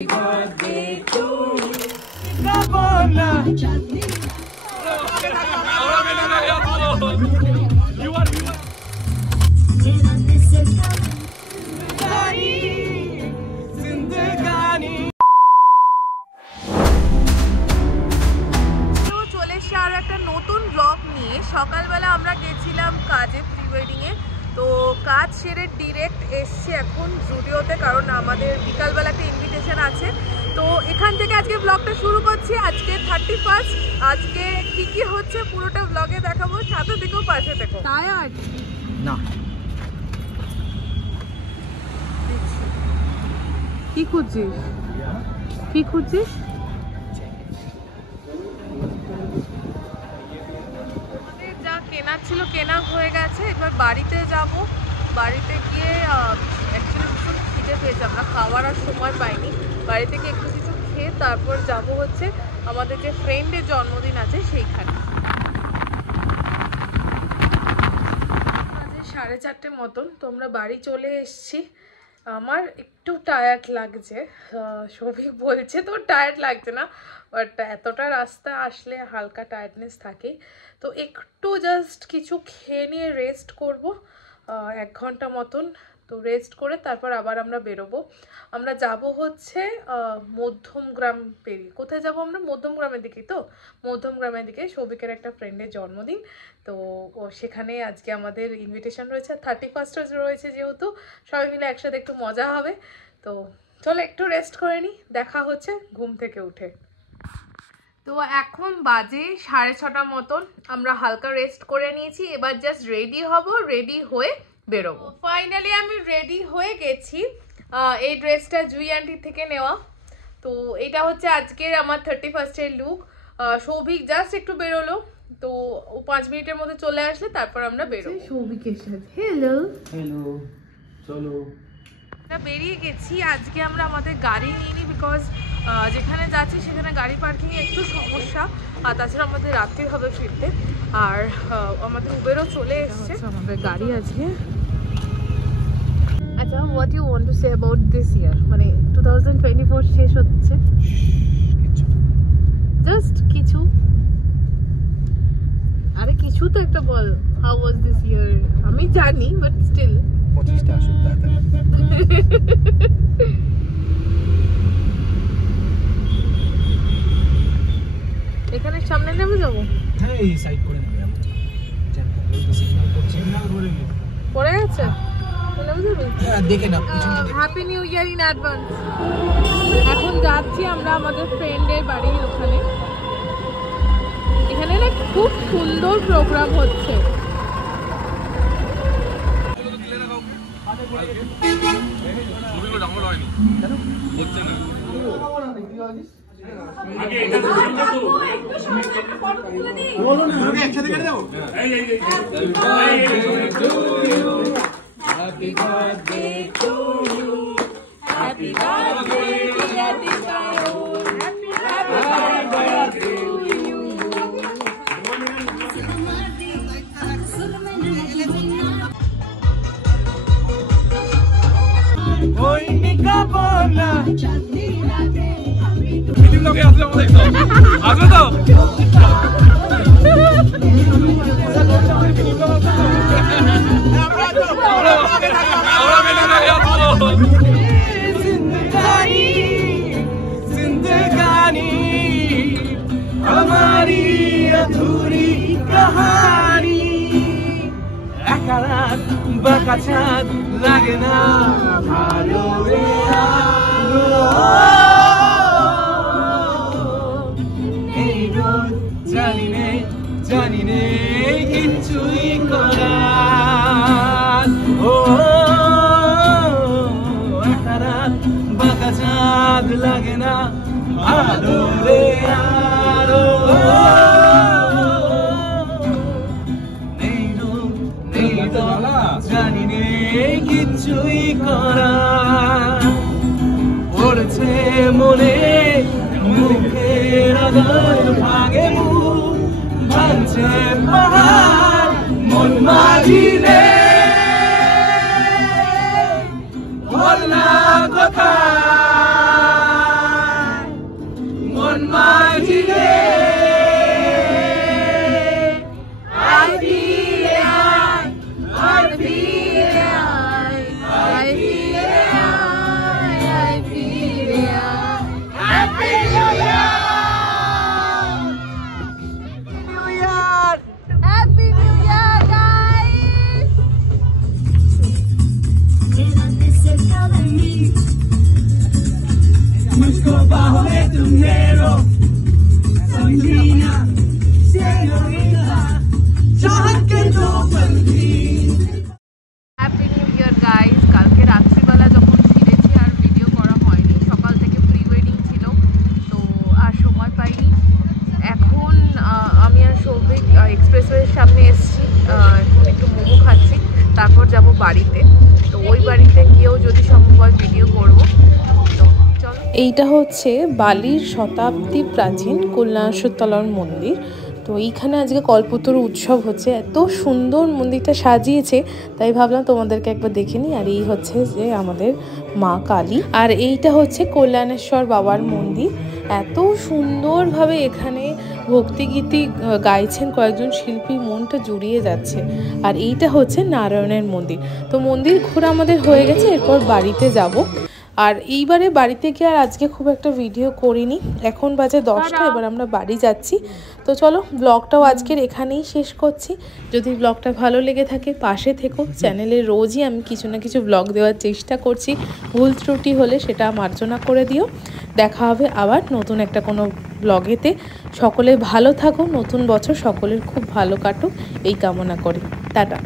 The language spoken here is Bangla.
birthday to you. চলে এসে আর একটা নতুন ব্লগ নিয়ে। সকালবেলা আমরা গেছিলাম কাজে, প্রি ওয়েডিং এ। তো কাজ সেরে ডিরেক্ট এসছি এখন জুডিওতে, কারণ আমাদের বিকালবেলা একটা ইনভিটেশন আছে। তো এখান থেকে আজকে ব্লগটা শুরু করছি। আজকে 31st, আজকে কি কি হচ্ছে পুরোটা ব্লগে দেখাবো, সাথে থেকেও পাশে থেকো। টায়ার্ড না? কি খুঁজছিস? কি খুঁজছিস? যা কেনার ছিল কেনা হয়ে গেছে, এবার বাড়িতে যাব। বাড়িতে গিয়ে অ্যাকচুয়ালি ভীষণ খিদে পেয়েছে, আমরা খাওয়ার আর সময় পাইনি। বাড়ি থেকে একটু কিছু খেয়ে তারপর যাব হচ্ছে আমাদের যে ফ্রেন্ডের জন্মদিন আছে সেইখানে। 4:30 মতন। তো আমরা বাড়ি চলে এসেছি। আমার একটু টায়ার্ড লাগছে, সৌভিক বলছে তো টায়ার্ড লাগছে না, বাট এতটা রাস্তা আসলে হালকা টায়ার্ডনেস থাকেই। তো একটু জাস্ট কিছু খেয়ে নিয়ে রেস্ট করব 1 ঘন্টা মতন। তো রেস্ট করে তারপর আবার আমরা বেরোবো। আমরা যাব হচ্ছে মধ্যমগ্রাম পেরিয়ে। কোথায় যাব আমরা? মধ্যমগ্রামের দিকেই। তো মধ্যমগ্রামের দিকে সৌভিকের একটা ফ্রেন্ডের জন্মদিন, তো সেখানে আজকে আমাদের ইনভিটেশন রয়েছে। 31st রয়েছে যেহেতু, সবাই মিলে একসাথে একটু মজা হবে। তো চলো একটু রেস্ট করে নিই, দেখা হচ্ছে ঘুম থেকে উঠে। তো এখন বাজে 6:30 মতন। আমরা হালকা রেস্ট করে নিয়েছি, এবার জাস্ট রেডি হব, রেডি হয়ে বেরোবো। ফাইনালি আমি রেডি হয়ে গেছি। এই ড্রেসটা জুই আন্টি থেকে নেওয়া। তো এটা হচ্ছে আজকের আমার 31st এর লুক। সৌভিক জাস্ট একটু বেরোলো, তো ও 5 মিনিটের মধ্যে চলে আসলে তারপর আমরা বেরোবো। সৌভিকের সাথে হ্যালো হ্যালো, চলো। আমরা বেরিয়ে গেছি। আজকে আমরা আমাদের গাড়ি নিয়ে নিই, বিকজ যেখানে যাচ্ছি সেখানে গাড়ি পার্কিং এ একটু সমস্যা, আর তাছাড়া আমাদের রাত্রি হবে ফিরতে। আর আমাদের উবেরও চলে এসছে, আমাদের গাড়ি আছে। আচ্ছা, what you want to say about this year? মানে 2024 শেষ হচ্ছে, জাস্ট কিছু, আরে কিছু তো একটা বল। হাউ ওয়াজ দিস ইয়ার? আমি জানি, বাট স্টিল 25টা আসুক তাড়াতাড়ি। এখানে সামনে নেমে যাবো। হ্যাঁ, এই সাইড করে নেবে। আমি সিগন্যাল করছি, সিগন্যাল করে নি পড়ে গেছে। হ্যাঁ, দেখে না। Happy new year in advance. এখন যাচ্ছি আমরা আমাদের ফ্রেন্ডের বাড়ির ওখানে। এখানে না খুব সুন্দর প্রোগ্রাম হচ্ছে। Happy birthday to you. Happy birthday, dear Dipayol. Happy birthday to you. ওই নিকাবনা মিটিং লোকে আসলে আমাদের তো আসবে তো। जिंदगानी हमारी अधूरी कहानी, एका रात बाका चाँद লাগে না ভালো রে আলো। এই রোদ জানি নে কিছুই করার। ও একা রাত বাঁকা চাঁদ লাগে না ভালো রে আলো। নেই রোদ নেই তলা জানি নে কিছুই করার। পড়ছে মনে মুখের আদর ভাঙে মুখ, ভাঙছে পাহাড় মন মাঝিলে বল না কথা। मुझको बाहों में तुम मेरो समझीना सेनोरिटा चाहत के दो बंदी। Happy new year guys. কালকে রাত্রিবেলা যখন ফিরেছি আর ভিডিও করা হয়নি, সকাল থেকে প্রি ওয়েডিং ছিল তো আর সময় পাইনি। এখন আমি আর সৌভিক এক্সপ্রেসওয়ের সামনে এসেছি, এখন একটু মোমো খাচ্ছি, তারপর যাব বাড়িতে। তো ওই বাড়িতে গিয়েও যদি সম্ভব হয় ভিডিও করবো। তো চলো, এইটা হচ্ছে বালির শতাব্দী প্রাচীন কল্যাণেশ্বর মন্দির। তো এইখানে আজকে কল্পতরু উৎসব হচ্ছে, এত সুন্দর মন্দিরটা সাজিয়েছে, তাই ভাবলাম তোমাদেরকে একবার দেখে নিই। আর এই হচ্ছে যে আমাদের মা কালী, আর এইটা হচ্ছে কল্যাণেশ্বর বাবার মন্দির। এত সুন্দরভাবে এখানে ভক্তিগীতি গাইছেন কয়েকজন শিল্পী, মনটা জুড়িয়ে যাচ্ছে। আর এইটা হচ্ছে নারায়ণের মন্দির। তো মন্দির ঘোরা আমাদের হয়ে গেছে, এরপর বাড়িতে যাব। আর এইবারে বাড়িতে গিয়ে আর আজকে খুব একটা ভিডিও করিনি, এখন বাজে 10টা, এবার আমরা বাড়ি যাচ্ছি। তো চলো, ব্লগটাও আজকের এখানেই শেষ করছি। যদি ব্লগটা ভালো লেগে থাকে পাশে থেকো, চ্যানেলে রোজই আমি কিছু না কিছু ব্লগ দেওয়ার চেষ্টা করছি, ভুল ত্রুটি হলে সেটা মার্জনা করে দিও। দেখা হবে আবার নতুন একটা কোনো ব্লগেতে। সকলে ভালো থাকো, নতুন বছর সকলের খুব ভালো কাটুক এই কামনা করি। টাটা।